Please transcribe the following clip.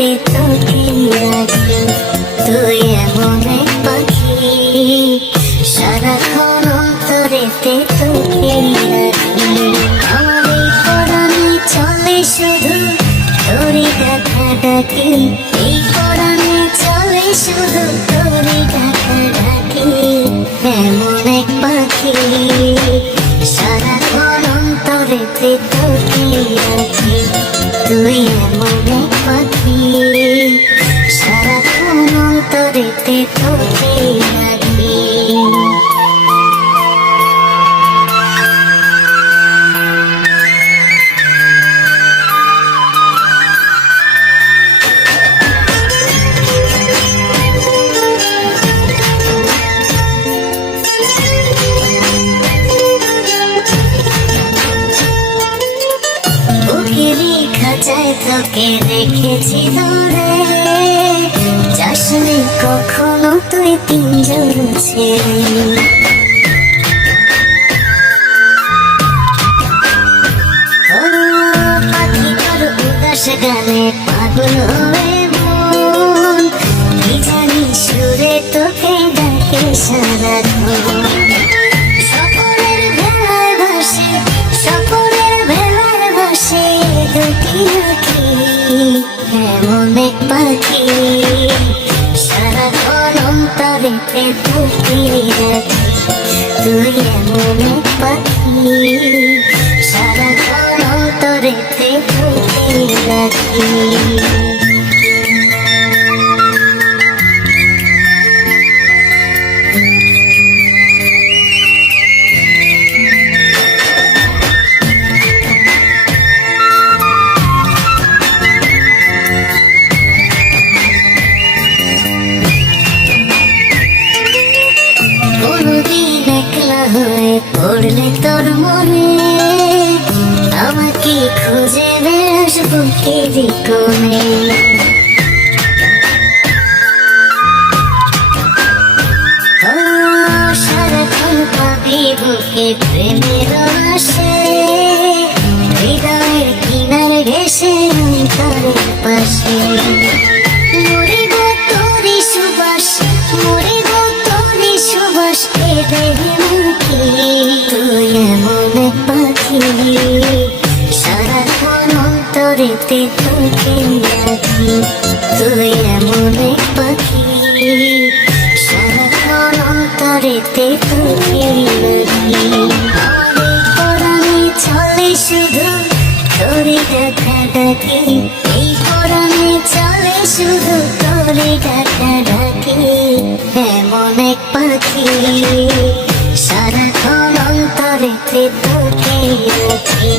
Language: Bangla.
তরেতে তোকে রাখি, তুই এমন এক পাখি, সারাক্ষণ অন্তরেতে তোকে রাখি। আমার এই পরাণে চলে শুধু তোরই ডাকা ডাকি, এই পরাণে চলে শুধু তোরই ডাকা ডাকি। এমন এক পাখি, সারাক্ষণ অন্তরেতে তোকে রাখি, তুই এমন এক পাখি, সারাক্ষণ অন্তরেতে তোকে রাখি। খাঁচায় তোকে রেখেছি ধরে, যাসনি কখনো তুই পিঞ্জর ছেড়ে। পাখি তোর উদাস গানে পাগল হয়ে মন, কি জানি সুরে তোকে ডাকে সারাক্ষণ। সকলের ভেলায় ভাসে, সকলের ভেলায় ভাসে দুটি আঁখি, এমন এক পাখি, সারাক্ষণ অন্তরেতে তোকে রাখি, তুই এমন এক পাখি, সারাক্ষণ অন্তরেতে তোকে রাখি। কোনদিন একলা হয়ে পড়লে তোর মনে, আমাকে খুঁজে বেড়াস বুকেরই কোণে। সারাক্ষণ পাবি বুকে প্রেমের আসে, হৃদয়ের কিনার ঘেসে অন্তরের পাশে। মরিব তোরই সুবাস, মরিব তোরই সুবাস এ দেহে মুখে, তুই এমন এক পাখি, সারাক্ষণ অন্তরেতে তোকে রাখি, তুই এমন এক পাখি, সারাক্ষণ অন্তরেতে তোকে রাখি। আমার এই পরাণে চলে শুধু তোরই ডাকা ডাকি, এই পরাণে চলে শুধু তোরই ডাকা ডাকি। এমন এক পাখি, সারাক্ষণ অন্তরেতে তোকে রাখি,